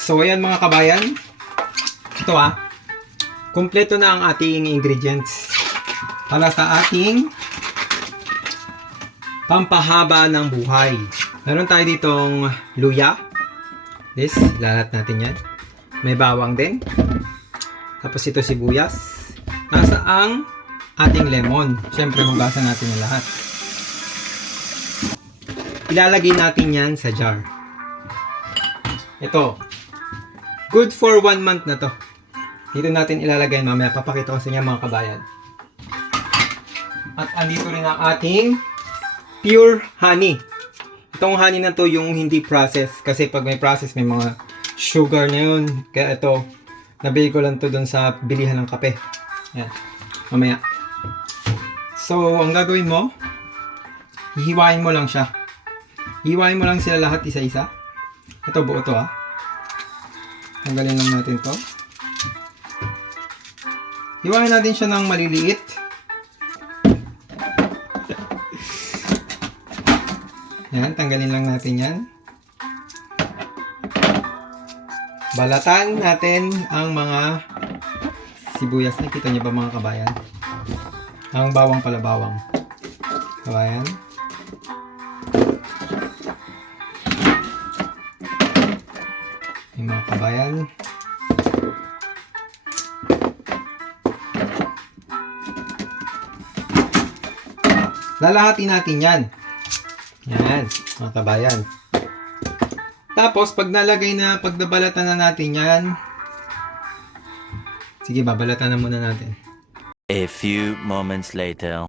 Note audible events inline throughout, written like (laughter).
So, ayan mga kabayan. Ito ah. Kompleto na ang ating ingredients. Para sa ating pampahaba ng buhay. Meron tayo ditong luya. This, lalat natin yan. May bawang din. Tapos ito sibuyas. Nasa ang ating lemon. Siyempre, hugasan natin yung lahat. Ilalagay natin yan sa jar. Ito. Good for one month na to. Dito natin ilalagay mamaya. Papakita ko sa inyo mga kabayan. At andito rin ang ating pure honey. Itong honey na to yung hindi process. Kasi pag may process, may mga sugar na yun. Kaya ito, nabili ko lang to dun sa bilihan ng kape. Yan. Mamaya. So, ang gagawin mo, hihiwain mo lang siya. Hihiwain mo lang sila lahat isa-isa. Ito, buo to ah. Tanggalin lang natin to. Hiwain natin siya ng maliliit. Yan, tanggalin lang natin yan. Balatan natin ang mga sibuyas. Nakita niyo ba mga kabayan? Ang bawang pala bawang. Kabayan. Lalahati natin yan. Yan, mga kabayan. Tapos, pag nalagay na, pag nabalatan na natin yan, sige, babalatan na muna natin. A few moments later.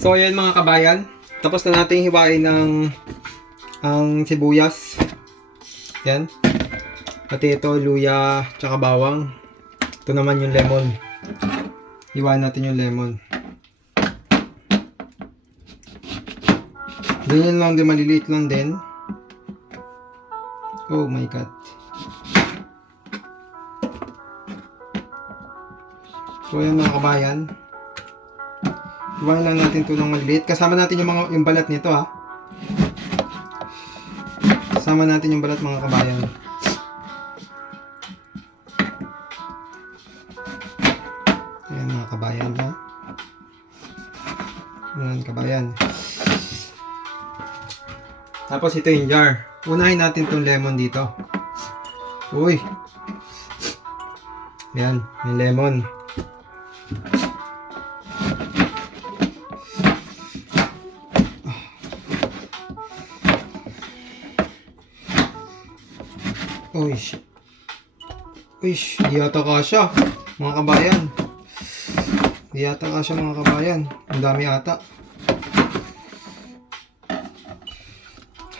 So, ayan mga kabayan. Tapos na natin hiwain ng ang sibuyas. Yan. Pati ito, luya, tsaka bawang. Ito naman yung lemon. Hiwain natin yung lemon. Ganyan lang din, maliliit lang din. Oh my god. So, ayan mga kabayan. Iwan lang natin ito ng maliliit. Kasama natin yung mga yung balat nito ha. Kasama natin yung balat mga kabayan. Tapos ito yung jar. Unahin natin tong lemon dito. Uy. Ayan, may lemon. Uy. Uy, di yata kasha. Mga kabayan. Di yata kasha mga kabayan. Ang dami ata.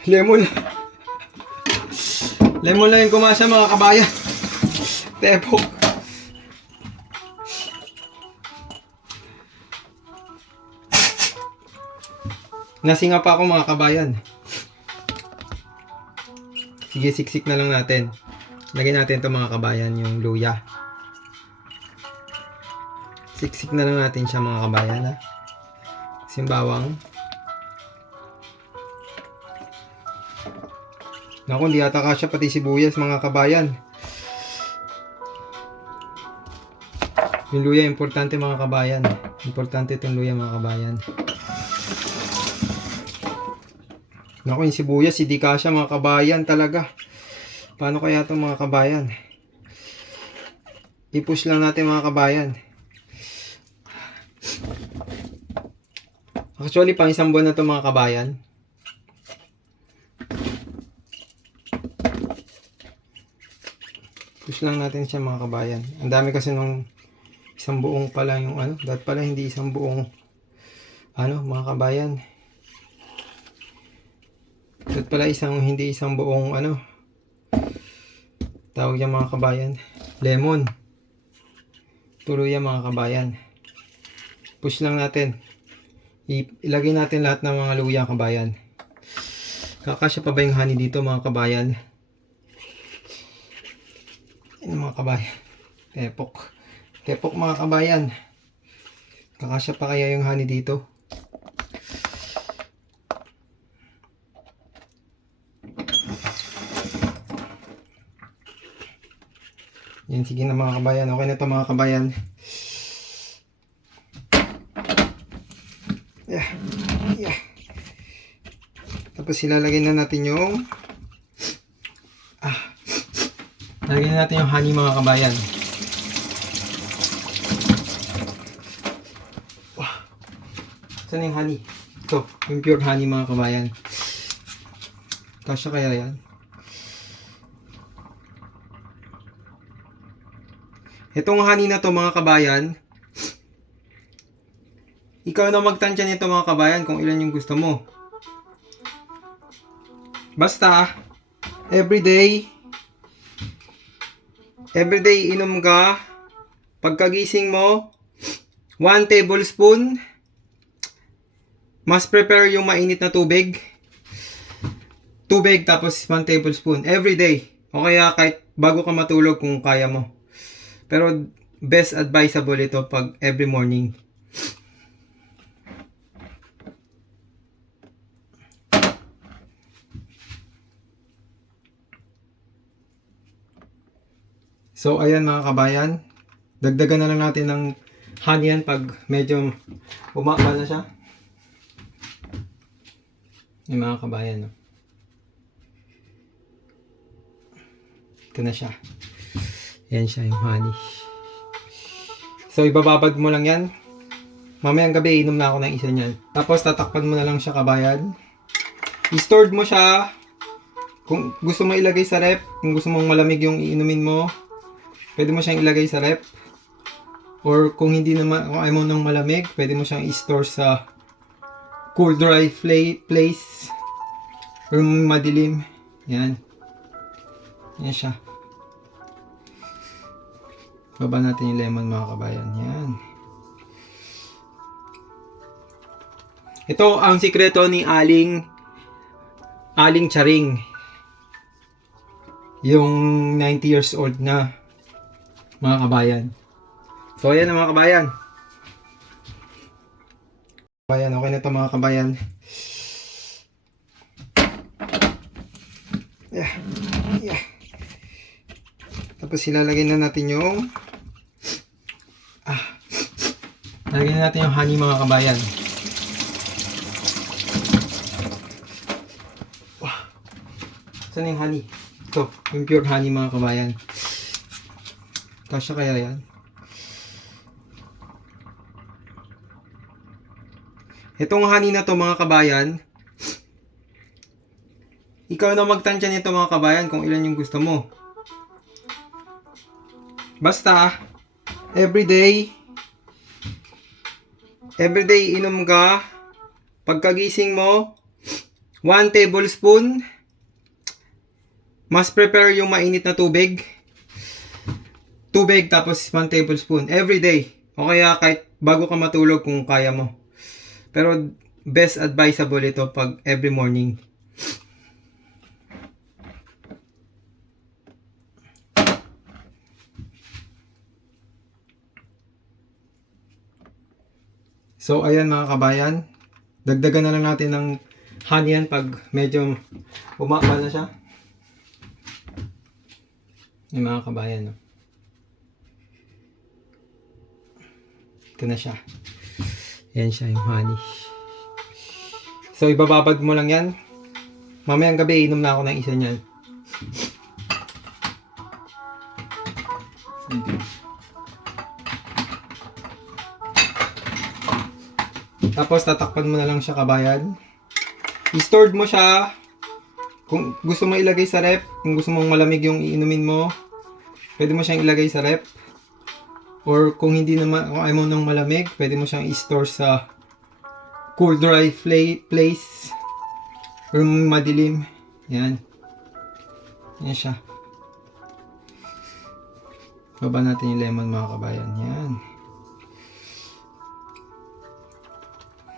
Lemon. Lemon lang yung kumasya mga kabayan. Tepok. Nasinga pa ako mga kabayan. Sige, siksik na lang natin. Lagyan natin to mga kabayan, yung luya. Siksik na lang natin siya mga kabayan ha. Simbawang. Naku, hindi ata kasya pati sibuyas mga kabayan. Yung luya, importante mga kabayan. Importante itong luya mga kabayan. Naku, yung sibuyas, hindi kasya mga kabayan talaga. Paano kaya itong mga kabayan? I-push lang natin mga kabayan. Actually, pang isang buwan na ito mga kabayan. Push lang natin siya mga kabayan. Ang dami kasi nung isang buong pala yung ano. Dapat pala hindi isang buong ano mga kabayan. Dapat pala isang hindi isang buong ano. Tawag yan mga kabayan. Lemon. Tuloy yan mga kabayan. Push lang natin. Ilagay natin lahat ng mga luya kabayan. Kakasya pa ba yung honey dito mga kabayan? Yan mga kabayan. Tepok. Tepok mga kabayan. Kakasya pa kaya yung honey dito? Yan, sige na mga kabayan. Okay na to mga kabayan. Yeah. Yeah. Tapos ilalagay na natin yung ah na natin yung honey mga kabayan. Saan yung honey? Ito, yung pure honey mga kabayan. Kasya kaya yan? Itong honey na to mga kabayan, ikaw na magtansya nito mga kabayan kung ilan yung gusto mo. Basta, everyday, everyday inom ka, pagkagising mo, 1 tablespoon, mas prepare yung mainit na tubig, tubig tapos 1 tablespoon, everyday. O kaya kahit bago ka matulog kung kaya mo. Pero best advisable ito pag every morning. So ayan mga kabayan, dagdagan na lang natin ng yan pag medyo umaba na siya. Yung mga kabayan. No? Ito na siya. Yan siya yung honey. So ibababad mo lang yan. Mamayang gabi inom na ako ng isa niyan. Tapos tatakpan mo na lang siya kabayan. I-stored mo siya. Kung gusto mo ilagay sa rep, kung gusto mong malamig yung iinumin mo, pwede mo siyang ilagay sa rep. Or kung hindi naman, kung ayaw mo ng malamig, pwede mo siyang i-store sa cool dry place. Or madilim. Yan. Yan siya. Baba natin yung lemon mga kabayan. Yan. Ito ang sikreto ni Aling Aling Charing. Yung 90 years old na mga kabayan. So ayan na mga kabayan. Kabayan, okay na to mga kabayan. Yeah. Yeah. Tapos ilalagay na natin yung ah Lalagyan na natin yung honey mga kabayan. Wow. Saan yung honey? Ito, yung pure honey mga kabayan. Kasya kaya yan? Itong honey na to mga kabayan, ikaw na magtansya nito mga kabayan kung ilan yung gusto mo. Basta, everyday, everyday inom ka, pagkagising mo, 1 tablespoon, mas prepare yung mainit na tubig, tubig tapos 1 tablespoon, everyday. O kaya kahit bago ka matulog kung kaya mo. Pero best advisable ito pag every morning. So ayan mga kabayan, dagdagan na lang natin ng honey yan pag medyo umaba na siya. Yung mga kabayan. No? Ito na siya. Yan siya yung honey. So ibababad mo lang yan. Mamayang gabi inom na ako ng isa niyan. Tapos tatakpan mo na lang siya kabayan. I-stored mo siya. Kung gusto mo ilagay sa rep, kung gusto mong malamig yung iinumin mo, pwede mo siyang ilagay sa rep. Or kung hindi naman, kung ayaw mo ng malamig, pwede mo siyang i-store sa cool dry place. Or madilim. Yan. Yan siya. Baba natin yung lemon mga kabayan. Yan.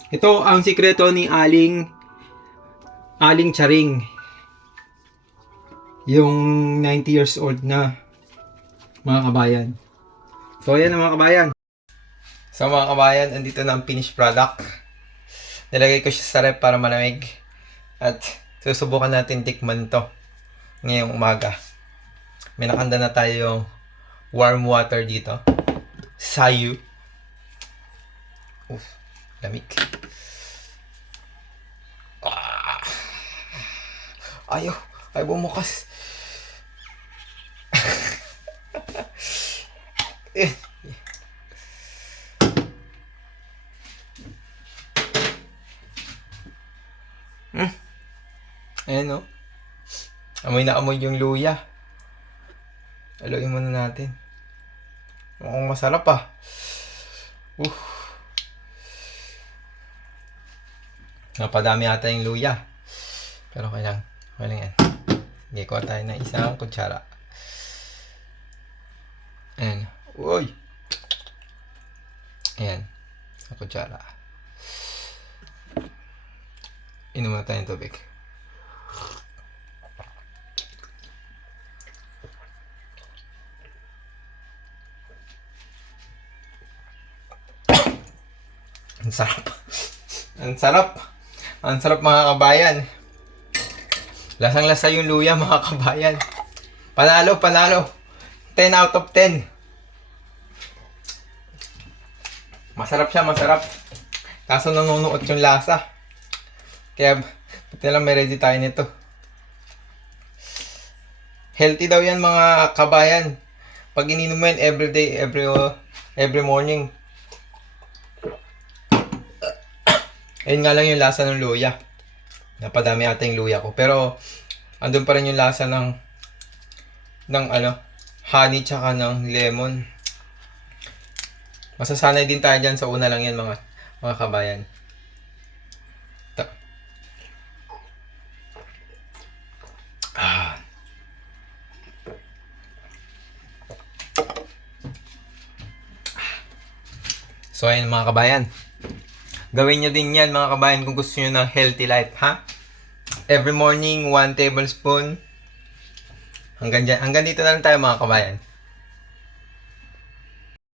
Ito ang sikreto ni Aling Aling Charing. Yung 90 years old na mga kabayan. So ayan na mga kabayan. So mga kabayan, andito na ang finished product. Nilagay ko siya sa rep para malamig. At susubukan natin tikman to ngayong umaga. May nakanda na tayong warm water dito. Sayu. Uf, lamig. Ah. Ayaw, ay bumukas. (laughs) Hmm. Ayan o. Amoy na amoy yung luya. Haluin muna natin. Mukhang masarap ah. Uh. Napadami ata yung luya. Pero okay lang. Okay lang yan. Sige, kuha tayo ng isang kutsara. Ayan. Uy! Ayan. Ang kutsara. Inom na tayo ng tubig. (coughs) Ang sarap. Ang sarap. Ang sarap mga kabayan. Lasang-lasa yung luya mga kabayan. Panalo, panalo. 10 out of 10. Masarap siya, masarap. Kaso nanunuot yung lasa. Kaya, buti lang may ready tayo nito. Healthy daw yan mga kabayan. Pag ininom mo yan every, uh, every morning. Ayun nga lang yung lasa ng luya. Napadami ata yung luya ko. Pero, andun pa rin yung lasa ng, ng ano, honey tsaka ng lemon. Masasanay din tayo dyan sa una lang yan mga, mga kabayan. Ta- ah. So, ayun mga kabayan. Gawin nyo din yan mga kabayan kung gusto nyo ng healthy life, ha? Every morning, 1 tablespoon. Hanggang, dyan, hanggang dito na lang tayo mga kabayan.